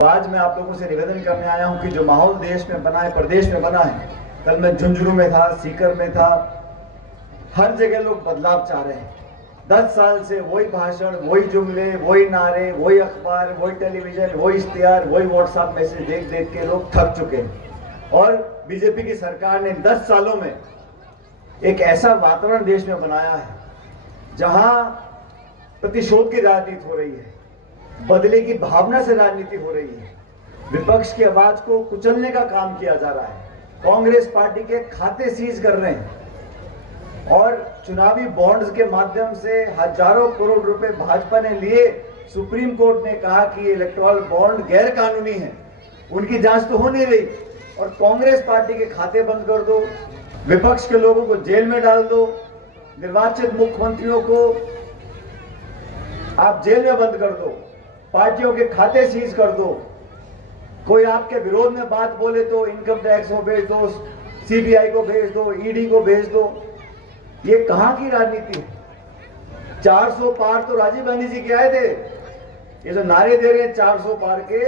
आज मैं आप लोगों से निवेदन करने आया हूं कि जो माहौल देश में बना है, प्रदेश में बना है, कल मैं झुंझुनू में था, सीकर में था, हर जगह लोग बदलाव चाह रहे हैं। 10 साल से वही भाषण, वही जुमले, वही नारे, वही अखबार, वही टेलीविजन, वही इश्तिहार, वही व्हाट्सएप मैसेज देख देख के लोग थक चुके हैं। और बीजेपी की सरकार ने 10 सालों में एक ऐसा वातावरण देश में बनाया है जहां प्रतिशोध की राजनीति हो रही है, बदले की भावना से राजनीति हो रही है, विपक्ष की आवाज को कुचलने का काम किया जा रहा है, कांग्रेस पार्टी के खाते सीज कर रहे हैं और चुनावी बॉन्ड्स के माध्यम से हजारों करोड़ रुपए भाजपा ने लिए। सुप्रीम कोर्ट ने कहा कि इलेक्टोरल बॉन्ड गैर कानूनी है, उनकी जांच तो हो नहीं रही और कांग्रेस पार्टी के खाते बंद कर दो, विपक्ष के लोगों को जेल में डाल दो, निर्वाचित मुख्यमंत्रियों को आप जेल में बंद कर दो, पार्टियों के खाते सीज कर दो, कोई आपके विरोध में बात बोले तो इनकम टैक्स को भेज दो, सीबीआई को भेज दो, ईडी को भेज दो। ये कहां की राजनीति है? 400 पार तो राजीव गांधी जी के आए थे, ये जो नारे दे रहे हैं 400 पार के,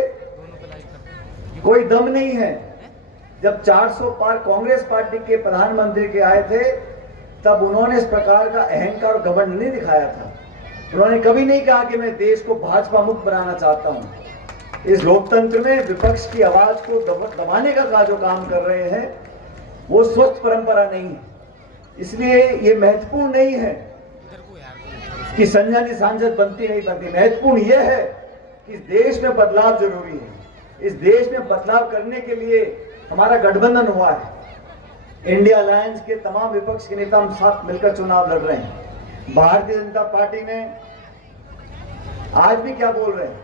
कोई दम नहीं है। जब 400 पार कांग्रेस पार्टी के प्रधानमंत्री के आए थे तब उन्होंने इस प्रकार का अहंकार और घमंड नहीं दिखाया था। उन्होंने कभी नहीं कहा कि मैं देश को भाजपा मुक्त बनाना चाहता हूं। इस लोकतंत्र में विपक्ष की आवाज को दबाने का जो काम कर रहे हैं वो स्वस्थ परंपरा नहीं है। इसलिए ये महत्वपूर्ण नहीं है कि संजय जी सांसद बनती नहीं बनती, महत्वपूर्ण यह है कि इस देश में बदलाव जरूरी है। इस देश में बदलाव करने के लिए हमारा गठबंधन हुआ है, इंडिया अलायंस के तमाम विपक्ष के नेता हम साथ मिलकर चुनाव लड़ रहे हैं। भारतीय जनता पार्टी ने आज भी क्या बोल रहे हैं,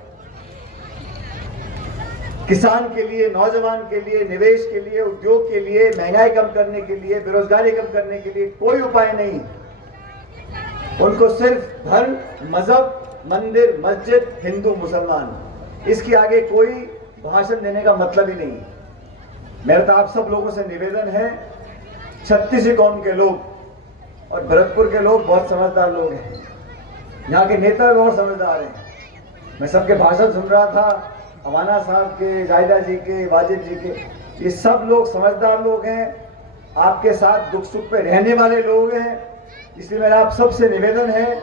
किसान के लिए, नौजवान के लिए, निवेश के लिए, उद्योग के लिए, महंगाई कम करने के लिए, बेरोजगारी कम करने के लिए कोई उपाय नहीं। उनको सिर्फ धर्म, मजहब, मंदिर, मस्जिद, हिंदू, मुसलमान, इसके आगे कोई भाषण देने का मतलब ही नहीं। मेरा तो आप सब लोगों से निवेदन है, छत्तीसगढ़ कौम के लोग और भरतपुर के लोग बहुत समझदार लोग हैं, यहाँ के नेता भी बहुत समझदार हैं। मैं सबके भाषण सुन रहा था, अवाना साहब के, जायदा जी के, वाजिब जी के, ये सब लोग समझदार लोग हैं, आपके साथ दुख सुख पे रहने वाले लोग हैं। इसलिए मेरा आप सबसे निवेदन है,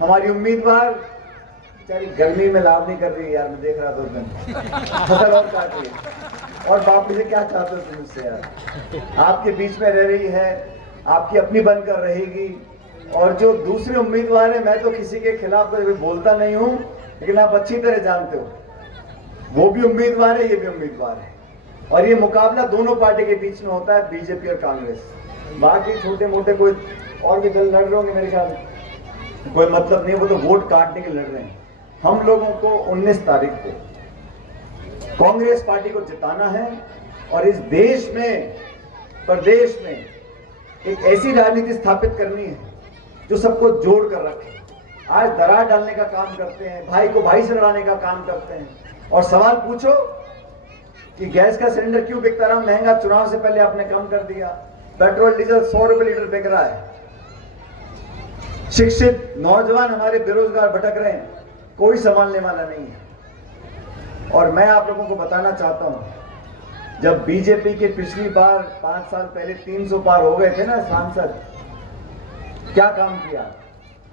हमारी उम्मीदवार बेचारी गर्मी में लाभ नहीं कर रही यार, मैं देख रहा था उस दिन फसल और काट रही है। और बाप मुझे क्या चाहते हो तुम मुझसे यार? आपके बीच में रह रही है, आपकी अपनी बनकर रहेगी। और जो दूसरे उम्मीदवार है, मैं तो किसी के खिलाफ कभी बोलता नहीं हूं, लेकिन आप अच्छी तरह जानते हो वो भी उम्मीदवार है, ये भी उम्मीदवार है और ये मुकाबला दोनों पार्टी के बीच में होता है, बीजेपी और कांग्रेस। बाकी छोटे मोटे कोई और भी दल लड़ रहे होंगे, मेरे ख्याल कोई मतलब नहीं, वो तो वोट काटने के लड़ रहे हैं। हम लोगों को 19 तारीख को कांग्रेस पार्टी को जिताना है और इस देश में, प्रदेश में एक ऐसी राजनीति स्थापित करनी है जो सबको जोड़ कर रखे। आज दरार डालने का काम करते हैं, भाई को भाई से लड़ाने का काम करते हैं। और सवाल पूछो कि गैस का सिलेंडर क्यों बिकता रहा महंगा, चुनाव से पहले आपने कम कर दिया, पेट्रोल डीजल 100 रुपए लीटर बिक रहा है, शिक्षित नौजवान हमारे बेरोजगार भटक रहे हैं, कोई संभालने वाला नहीं है। और मैं आप लोगों को बताना चाहता हूं, जब बीजेपी के पिछली बार 5 साल पहले 300 पार हो गए थे ना सांसद, क्या काम किया?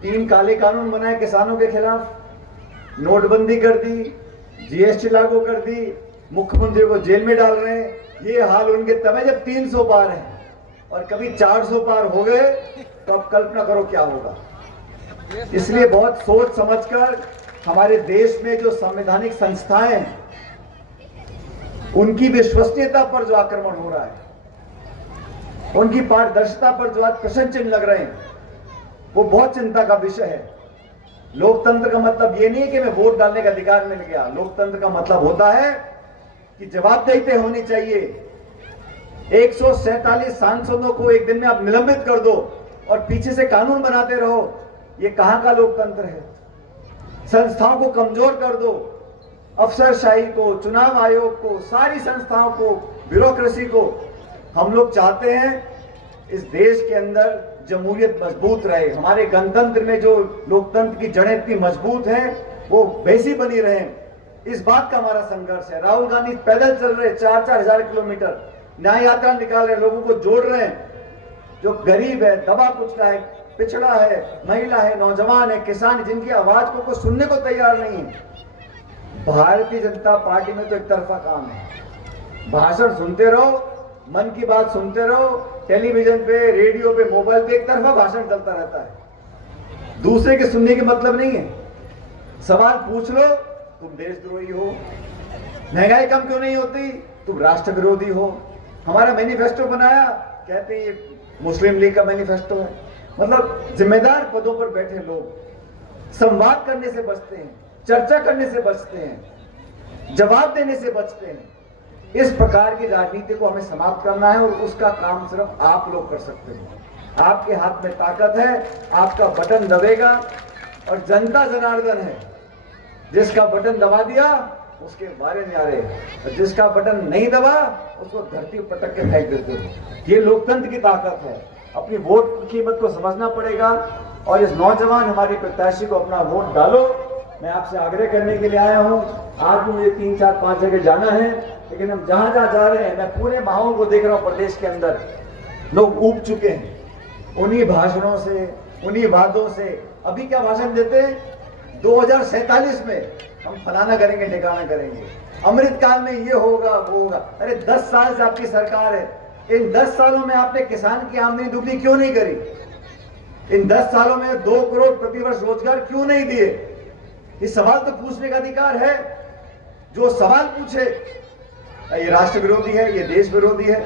3 काले कानून बनाए किसानों के खिलाफ, नोटबंदी कर दी, जीएसटी लागू कर दी, मुख्यमंत्री को जेल में डाल रहे हैं। ये हाल उनके तब है जब 300 पार है, और कभी 400 पार हो गए तो अब कल्पना करो क्या होगा। इसलिए बहुत सोच समझकर हमारे देश में जो संवैधानिक संस्थाएं हैं उनकी विश्वसनीयता पर जो आक्रमण हो रहा है, उनकी पारदर्शिता पर जो आज प्रश्न चिन्ह लग रहे हैं, वो बहुत चिंता का विषय है। लोकतंत्र का मतलब ये नहीं है कि मैं वोट डालने का अधिकार मिल गया। लोकतंत्र का मतलब होता है कि जवाबदेही होनी चाहिए। 147 सांसदों को एक दिन में आप निलंबित कर दो और पीछे से कानून बनाते रहो, ये कहां का लोकतंत्र है? संस्थाओं को कमजोर कर दो, अफसरशाही को, चुनाव आयोग को, सारी संस्थाओं को, ब्यूरोक्रेसी को। हम लोग चाहते हैं इस देश के अंदर जमहूरियत मजबूत रहे, हमारे गणतंत्र में जो लोकतंत्र की जड़ें इतनी मजबूत हैं वो वैसी बनी रहें। इस बात का हमारा संघर्ष है। राहुल गांधी पैदल चल रहे 4-4 हजार किलोमीटर, न्याय यात्रा निकाल रहे, लोगों को जोड़ रहे हैं। जो गरीब है, दबा कुचला है, पिछड़ा है, महिला है, नौजवान है, किसान, जिनकी आवाज को कोई सुनने को तैयार नहीं है। भारतीय जनता पार्टी में तो एक तरफा काम है। भाषण सुनते रहो, मन की बात सुनते रहो, टेलीविजन पे, रेडियो पे, मोबाइल पे एक तरफा भाषण चलता रहता है। दूसरे के सुनने के मतलब नहीं है। सवाल पूछ लो, तुम देशद्रोही हो। महंगाई कम क्यों नहीं होती? तुम राष्ट्र विरोधी हो। हमारा मैनिफेस्टो बनाया, कहते हैं ये मुस्लिम लीग का मैनिफेस्टो है। मतलब जिम्मेदार पदों पर बैठे लोग संवाद करने से बचते हैं, चर्चा करने से बचते हैं, जवाब देने से बचते हैं। इस प्रकार की राजनीति को हमें समाप्त करना है और उसका काम सिर्फ आप लोग कर सकते हो। आपके हाथ में ताकत है, आपका बटन दबेगा और जनता जनार्दन है। जिसका बटन दबा दिया उसके बारे न्यारे, और जिसका बटन नहीं दबा उसको धरती पर पटक के फेंक देते हो। ये लोकतंत्र की ताकत है। अपनी वोट की कीमत को समझना पड़ेगा और इस नौजवान हमारे प्रत्याशी को अपना वोट डालो। मैं आपसे आग्रह करने के लिए आया हूं। आज भी मुझे 3-4-5 जगह जाना है, लेकिन हम जहां जहां जा रहे हैं, मैं पूरे माहौल को देख रहा हूं। प्रदेश के अंदर लोग ऊब चुके हैं उन्हीं भाषणों से, उन्हीं वादों से। अभी क्या भाषण देते हैं? 2047 में हम फलाना करेंगे, ठिकाना करेंगे, अमृत काल में ये होगा, वो होगा। अरे 10 साल से आपकी सरकार है। इन 10 सालों में आपने किसान की आमदनी दुगनी क्यों नहीं करी? इन 10 सालों में 2 करोड़ प्रतिवर्ष रोजगार क्यों नहीं दिए? ये सवाल तो पूछने का अधिकार है। जो सवाल पूछे, ये राष्ट्र विरोधी है, ये देश विरोधी है।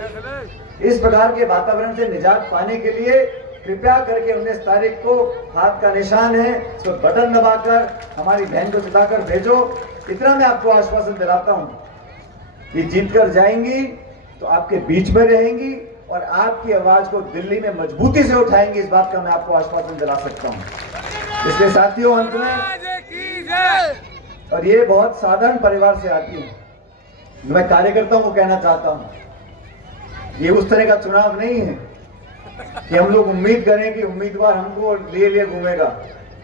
इस प्रकार के वातावरण से निजात पाने के लिए कृपया करके 19 तारीख को हाथ का निशान है, तो बटन दबाकर हमारी बहन को जिताकर भेजो। इतना मैं आपको आश्वासन दिलाता हूं, ये जीत कर जाएंगी तो आपके बीच में रहेंगी और आपकी आवाज को दिल्ली में मजबूती से उठाएंगी। इस बात का मैं आपको आश्वासन दिला सकता हूं। इसलिए साथियों, अंत में, और ये बहुत साधारण परिवार से आती है, मैं कार्यकर्ताओं को कहना चाहता हूं, ये उस तरह का चुनाव नहीं है कि हम लोग उम्मीद करें कि उम्मीदवार हमको लिए घूमेगा।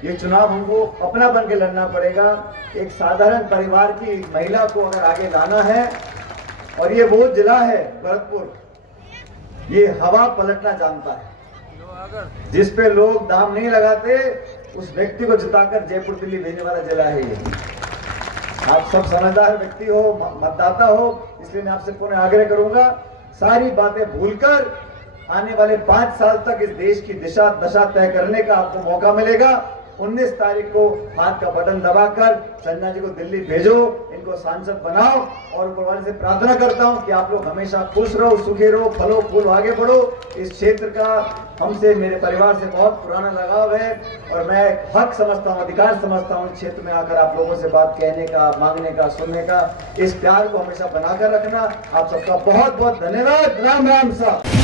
ये चुनाव हमको अपना बन के लड़ना पड़ेगा। एक साधारण परिवार की महिला को अगर आगे लाना है, और ये वो जिला है भरतपुर, ये हवा पलटना जानता है। जिस पे लोग दाम नहीं लगाते उस व्यक्ति को जिताकर जयपुर दिल्ली भेजने वाला जिला है ये। आप सब समझदार व्यक्ति हो, मतदाता हो, इसलिए मैं आपसे पुनः आग्रह करूंगा, सारी बातें भूलकर आने वाले 5 साल तक इस देश की दिशा दशा तय करने का आपको मौका मिलेगा। 19 तारीख को हाथ का बटन दबाकर संजय जी को दिल्ली भेजो, इनको सांसद बनाओ, और ऊपर वाले से प्रार्थना करता हूं कि आप लोग हमेशा खुश रहो, सुखी रहो, फलो फूल आगे बढ़ो। इस क्षेत्र का हमसे, मेरे परिवार से बहुत पुराना लगाव है और मैं हक समझता हूं, अधिकार समझता हूं इस क्षेत्र में आकर आप लोगों से बात कहने का, मांगने का, सुनने का। इस प्यार को हमेशा बनाकर रखना। आप सबका बहुत बहुत धन्यवाद। राम राम साहब।